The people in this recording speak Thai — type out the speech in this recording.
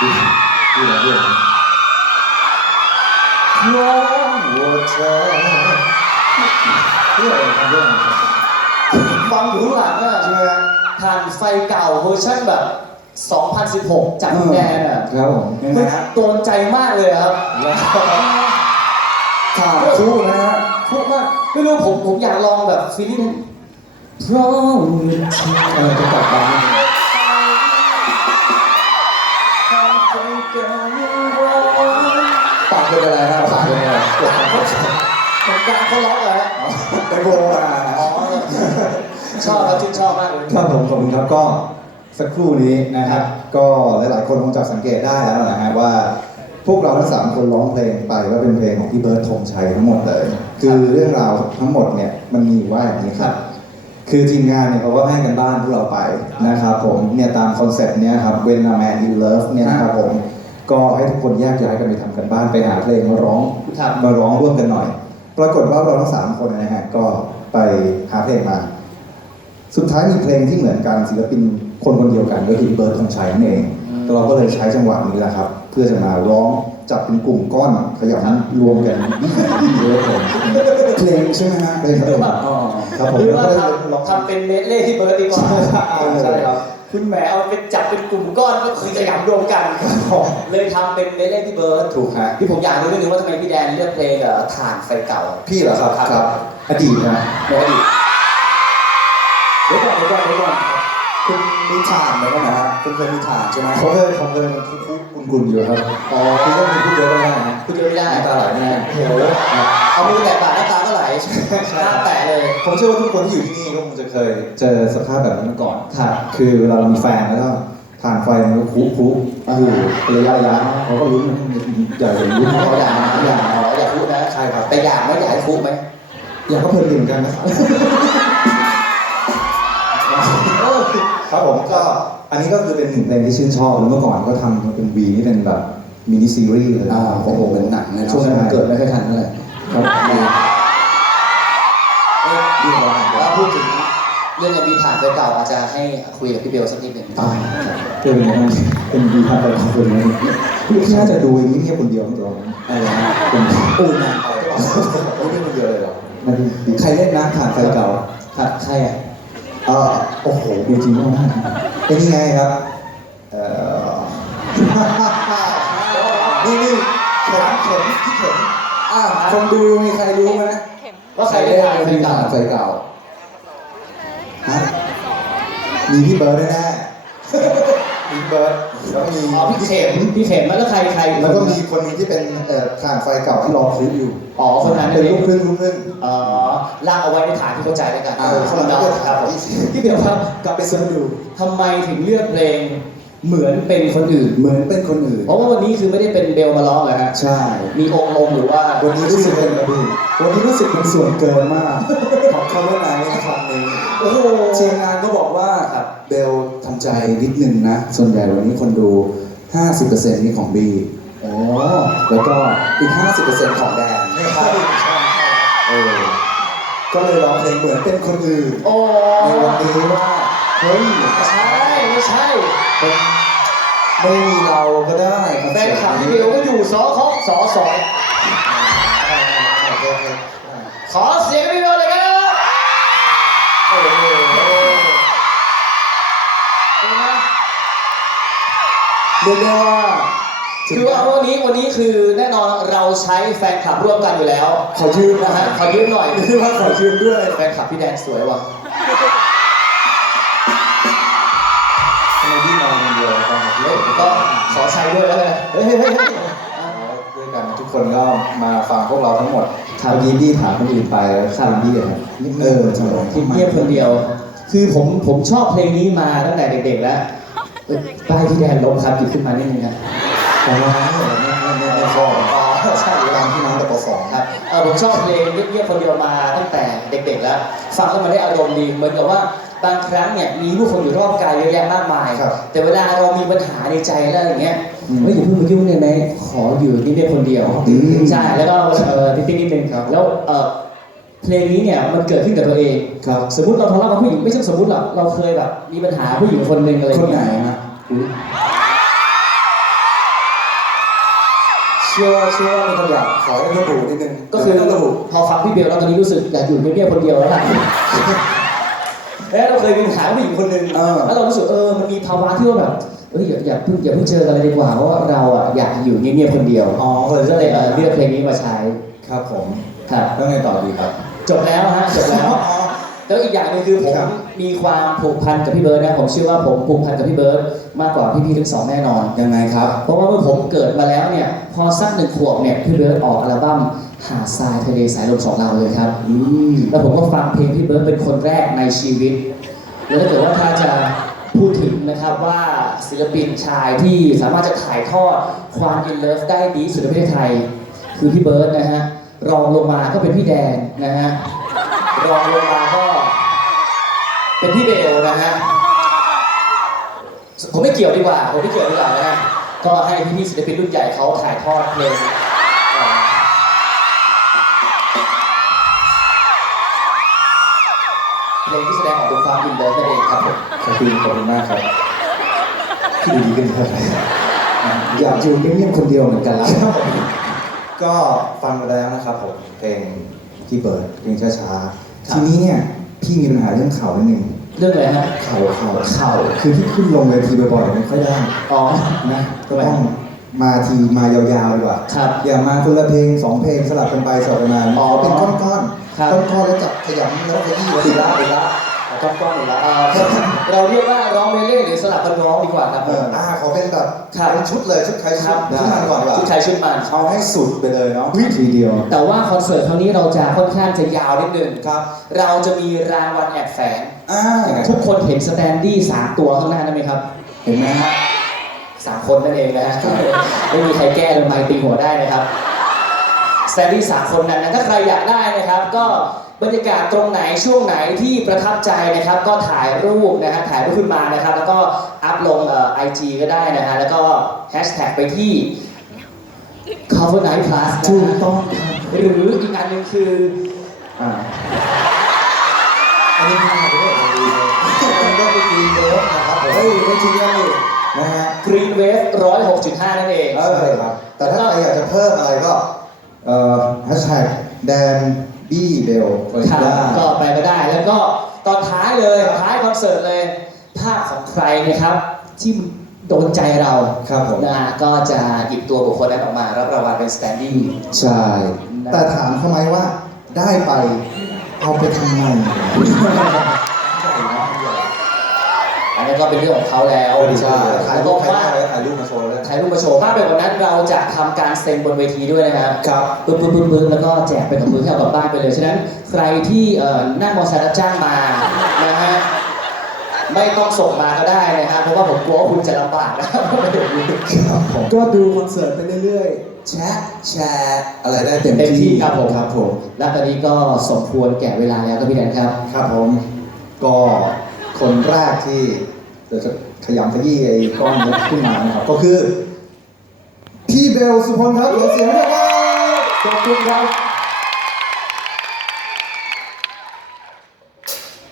ดูดูนะดูนะเพราะว่าเธอเรื่องอะไรทำเรื่องอะไรครับฟังอยู่ข้างหลังอะใช่ไหมฮะผ่านไฟเก่าเวอร์ชันแบบ 2016 จากคุณแดนอะครับผมยังไงมันฮะโดนใจมากเลยครับ ขาวคู่นะฮะพูดมากไม่รู้ผมผมอยากลองแบบฟีลิ่งเพราะว่าเธอเออจะกลับบ้าน ปากเป็นอะไรฮะปากเป็นอะไรผมกลารเขาร้องเลยฮะไปโบมาอ๋อชอบครับชื่นชอบมากเลยครับผมขอบคุณครับก็สักครู่นี้นะครับ ก็หลายๆคนคงจะสังเกตได้แล้วนะฮะว่าพวกเราทั้งสามคนร้องเพลงไปก็เป็นเพลงของพี่เบิร์ดธงชัยทั้งหมดเลย คือเรื่องราวทั้งหมดเนี่ยมันมีอยู่ว่าอย่างนี้ครับ คือทีมงานเนี่ยเขาก็ให้กันบ้านพวกเราไปนะครับผมเนี่ยตามคอนเซ็ปต์เนี่ยครับ When a Man in Love เนี่ยนะครับผม ก็ให้ทุกคนแยกย้ายกันไปทำกันบ้านไปหาเพลงมาร้องครับ มาร้องร่วมกันหน่อย ปรากฏว่าเราทั้งสามคนนะฮะก็ไปหาเพลงมา สุดท้ายมีเพลงที่เหมือนกันศิลปินคนคนเดียวกันก็คือเบิร์ดธงชัยนั่นเองอืม เราก็เลยใช้จังหวะนี้แหละครับ เพื่อจะมาร้องจับเป็นกลุ่มก้อนขยันรวมกันยิ่งเยอะเลยเพลงใช่ไหมฮะเพลงครับผมอ๋อครับผมหรือแล้วว่าก็ได้ทร้องำทำเป็นเมดเล่ที่เบิร์ดดีกว่าใช่ครับ คุณแหมเอาเป็นจับเป็นกลุ่มก้อนก็คือจะอยากรวมกันเลยทำเป็นเมดเล่ที่เบิร์ดถูกฮะที่ผมอยากรู้นิดนึงว่าทำไมพี่แดนเลือกเพลงเอ่อถ่านไฟเก่า พี่เหรอครับครับ อดีตนะในอดีตเดี๋ยวก่อนเดี๋ยวก่อนเดี๋ยวก่อนคุณมีฐานไหมครับนะฮะคุณเคยมีฐานใช่ไหมเขาเคยเขาเคยมันคุกคุกกุนกุนอยู่ครับอ๋อคือก็มีพูดเยอะไม่ได้นะคุณเจอไม่ได้น้ำตาไหลแน่โอ้โหเอามือแตะปากหน้า ตาก็ไหลหน้าแตะเลย ผมเชื่อว่าทุกคนที่อยู่ที่นี่ก็คงจะเคย เจอสภาพแบบนั้นมาก่อน ครับ คือเวลาเรามีแฟนแล้วก็ทานไฟมันก็คุกคุกอยู่ระยะระยะเขาก็ลุ้นอยากจะลุ้นเขาอยากออยายากกอ๋ออยากพูดนะใช่ครับแต่อยากไหมอยากให้คุกไหมอยากก็เพลินดีเหมือนกันนะครับครับผมก็อันนี้ก็คือเป็นหนึ่งเพลงที่ชื่นชอบแล้วเมื่อก่อนก็ทำเป็นวีนี่เป็นแบบมินิซีรีส์เลยอ่าของผมเป็นหนังเลยนะช่วงนั้นเกิดไม่ค่อยทันเท่าไหร่ครับ เรื่องอดีตถ่านไฟเก่าอาจจะให้คุยกับพี่เบลสักนิดหนึ่งอ่าเป็นไงบ้างเป็นวีทำไปของคนนี้พี่น่าจะดูอย่างนี้เงียบคนเดียวไม่หรอกอะไรนะเป็นปูหนังเอาไม่คนเดียวเลยเหรอมันดีใครเล่นนะฐานไฟเก่าครับใครอะเออโอ้โหดูจริงมากเป็นยังไงครับเอ่อนี่นี่เข็มเข็มที่เข็มอะคนดูมีใครรู้ไหมว่าใครเล่นถ่านไฟเก่าไฟเก่า ฮะ มีพี่เบิร์ดแน่ๆมีพี่เบิร์ดแล้วก็มีอ๋อพี่เข็มพี่เข็มแล้วใครใครแล้วก็มีคนหนึงที่เป็นเอ่อถ่านไฟเก่าที่รอคลิปอยู่อ๋อคนนั้นเป็นเอลูงกครึ่งลูกครึ่งเอ่อลากเอาไว้ในฐานที่เข้าใจแล้วกันอ่าเออคนละคนละเนาะครับผมพี่เบลครับกลับไปเสิร์ชดูทำไมถึงเลือกเพลงเหมือนเป็นคนอื่นเหมือนเป็นคนอื่นเพราะว่าวันนี้คือไม่ได้เป็นเบลมาร้องเลยฮะใช่ มีองค์ลงหรือว่าวันนี้รู้สึกเป็นกระบี่วันนี้รู้สึกเป็นส่วนเกินมาก ของคำว่าไหนในคำนี้โอ้โหทีมงานก็บอกว่าครับเบลทำใจนิดนึงนะ ส่วนใหญ่วันนี้คนดู 50%นี่ของบีโอ้แล้วก็อีก 50%ของแดนใช่เออก็เลยร้องเพลงเหมือนเป็นคนอื่นโอ้ในวันนี้ว่าเฮ้ยไม่ใช่ไม่ใช่เป็นไม่มีเราก็ได้คอนแฟเสินร์ตคลับพี่เบลก็อยู่สอเคาะสอสองขอเสียง เรียกได้ว่าคือว่าวันนี้วันนี้คือแน่นอนเราใช้แฟนคลับร่วมกันอยู่แล้ว ขอยืมนะนะฮะฮะขอยืมหน่อยเรียกว่าขอยืมด้วยแฟนคลับพี่แดนสวยว่ะทำไมพี่นอนคนเดียวตอนนี้เฮ้ยก็ขอใช้ด้วยแล้วกันเฮ้ยเฮ้ยเฮ้ยเฮ้ยด้วยกันทุกคนก็มาฟังพวกเราทั้งหมดครับเมื่อกี้พี่ถามคนอื่นไปแล้วถามพี่อะครับเออใช่คุณเงียบคนเดียว คือผมผมชอบเพลงนี้มาตั้งแต่เด็กๆแล้วเอ้ย ป้ายพี่แดนลบครับหยิบขึ้นมานิดนึงครับแต่ว่าไม่ไม่ไม่ไม่ชอบใช่ตามที่น้องตะปสองครับเออผมชอบเพลงเงียบๆคนเดียวมาตั้งแต่เด็กๆแล้วฟังแล้วมันได้อารมณ์ดีเหมือนกับว่าบางครั้งเนี่ยมีผู้คนอยู่รอบกายเยอะแยะมากมาย แต่เวลาเรามีปัญหาในใจแล้วอย่างเงี้ยเฮ้ยอย่าเพิ่งมายุ่งเนี่ยนะขออยู่นี่เดียวคนเดียวใช่แล้วก็เออติ๊กๆนิดนึงครับแล้วเออ เพลงนี้เนี่ยมันเกิดขึ้นกับตัวเอง ครับ สมมติเราทะเลาะกับผู้หญิงไม่ใช่สมมติหรอกเราเคยแบบมีปัญหาผู้หญิงคนหนึ่งอะไรอคนย่างไหนเงี้ยฮะอุ๊ยชื่อว่าเชื่อว่ามีคนอยากขอให้ระบุนิดนึงก็คือไม่ต้องระบุพอฟังพี่เบลแล้วตอนนี้รู้สึกอยากอยู่เงียบๆคนเดียวแล้วล่ะเอ้เราเคยมีปัญหาผู้หญิงคนหนึ่งเออแล้วเรารู้สึกเออมันมีภาวะที่ว่าแบบเอ้ยอย่าอย่าเพิ่งอย่าเพิ่งเจอกันเลยดีกว่าเพราะว่าเราอะอยากอยู่เงียบๆคนเดียวอ๋อก็เลยเออเลือกเพลงนี้มาใช้ครับผมครับ แล้วไงต่อดีครับ จบแล้วฮะจบแล้ว แล้วอีกอย่างหนึงคือผมครับมีความผูกพันกับพี่เบิร์ดนะผมเชื่อว่าผมผูกพันกับพี่เบิร์ดมากกว่าพี่ๆทั้งสองแน่นอน ยังไงครับ เพราะว่าเมื่อผมเกิดมาแล้วเนี่ยพอสักหนึ่งขวบเนี่ยพี่เบิร์ดออกอัลบั้มหาดทรายทะเลสายลมสองเราเลยครับ อืม แล้วผมก็ฟังเพลงพี่เบิร์ดเป็นคนแรกในชีวิต แล้วถ้าเกิดว่าถ้าจะพูดถึงนะครับว่าศิลปินชายที่สามารถจะถ่ายทอดความอินเลิฟได้ดีที่สุดในประเทศไทย คือพี่เบิร์ดนะฮะ รองลงมาก็เป็นพี่แดนนะฮะรองลงมาก็ เป็นพี่เบลนะฮะผมไม่เกี่ยวดีกว่าผมไม่เกี่ยวดีกว่านะฮะก็ให้พี่ๆศิลปินรุ่นใหญ่เขาถ่ายทอดเพลงเพลงที่แสดงออกถึงความอินเลิฟนั่นเองครับผมขอบคุณขอบคุณมากครับที่ดูดีขึ้นเท่าไหร่อยากอยู่เงียบๆคนเดียวเหมือนกันละ ก็ฟังไปแล้วนะครับผมเพลงพี่เบิร์ดเพลงช้าครับๆทีนี้เนี่ยพี่มีปัญหาเรื่องเข่านิดนึงเรื่องอะไรฮะเข่าเข่าเข่าคือที่ขึ้นลงเวทีบ่อยๆไม่ค่อยได้อ๋อนะก็ต้องมาทีมายาวๆดีกว่าครับอย่ามาคนละเพลงสองเพลงสลับกันไปสลับกันมาอ๋อเป็นก้อนครับๆก้อนๆแล้วจับขยำแล้วขยี้อีกละอีกละ ก้อนก้อนอีกละเอ่อเราเรียกว่าร้องเมเล่หรือสลับกันร้องดีกว่าครับเอออ่าขอเป็นแบบครับเป็นชุดเลยชุดใครคชุรัดบชุดมันก่อนดีกว่าชุดใครชุดมันเอาให้สุดไปเลยเนาะวิธีเดียว แต่ว่าคอนเสิร์ตครั้งนี้เราจะค่อนข้างจะยาวนิดนึงครับ เราจะมีรางวัลแอบแฝงอ่าทุกคนเห็นสแตนดี้สามตัวข้างหน้านั้นไหมครับ เห็นไหมฮะสามคนนั่นเองนะฮะไม่มีใครแก้ลงไม้ตีหัวได้นะครับสแตนดี้สามคนนั้นนะถ้าใครอยากได้นะครับก็ บรรยากาศตรงไหนช่วงไหนที่ประทับใจนะครับ ก็ถ่ายรูปนะฮะถ่ายรูปขึ้นมานะครับ แล้วก็อัพลงไอจีก็ได้นะฮะแล้วก็แฮชแท็กไปที่ cover night plus นะถูกฮะต้องหรืออีกอันหนึ่งคืออ่าอันนี้พลาดไปด้วยมันก็เป็นกรีนเวฟนะครับผมเฮ้ยไม่ทิ้งกันเลยนะฮะ Green Wave 106.5 นั่นเองใช่ครับแต่ถ้าใครอยากจะเพิ่มอะไรก็เอ่อแฮชแท็ก แดนบี้เบลครับได้ก็ไปก็ได้แล้วก็ตอนท้ายเลยท้ายคอนเสิร์ตเลยภาพของใครนะครับ ที่โดนใจเราครับผม นะฮะก็จะหยิบตัวบุคคลนั้นออกมารับรางวัลเป็นสแตนดี้ใช่ แต่ถามเขาไหมว่าได้ไป เอาไปทำไมอั นนั้นก็เป็นเรื่องของเขาแล้วใช่ถ่ายแล้วรูก็ปใครว่าได้ไว้ถ่ายรูปมาโชว์เลยถ่ายรูปมาโชว์ภาพเป็นวันนั้นเราจะทำการเซ็นบนเวทีด้วยนะครับครับปึ๊บปึ๊บปึ๊บปึ๊บแล้วก็แจกเป็นของมือที่เอากลับบ้านไปเลยฉะนั้นใครที่เอ่อนั่งมอเตอร์ไซค์รับจ้างมานะฮะไม่ต้องส่งมาก็ได้นะฮะเพราะว่าผมกลัวว่าคุณจะลำบากนะครับครับผมก็ดูคอนเสิร์ตไปเรื่อยๆ แชะแชร์อะไรได้เต็มเต็มที่ที่ครับผมครับผมและตอนนี้ก็สมควรแก่เวลาแล้วก็พี่แดนครับ ครับผม ก็คนแรกที่ เราจะขยำขยี้ไอ้ก้อนนี้ขึ้นมานะครับ ก็คือ พี่เบลสุพลครับขอเสียงด้วยครับขอบคุณครับ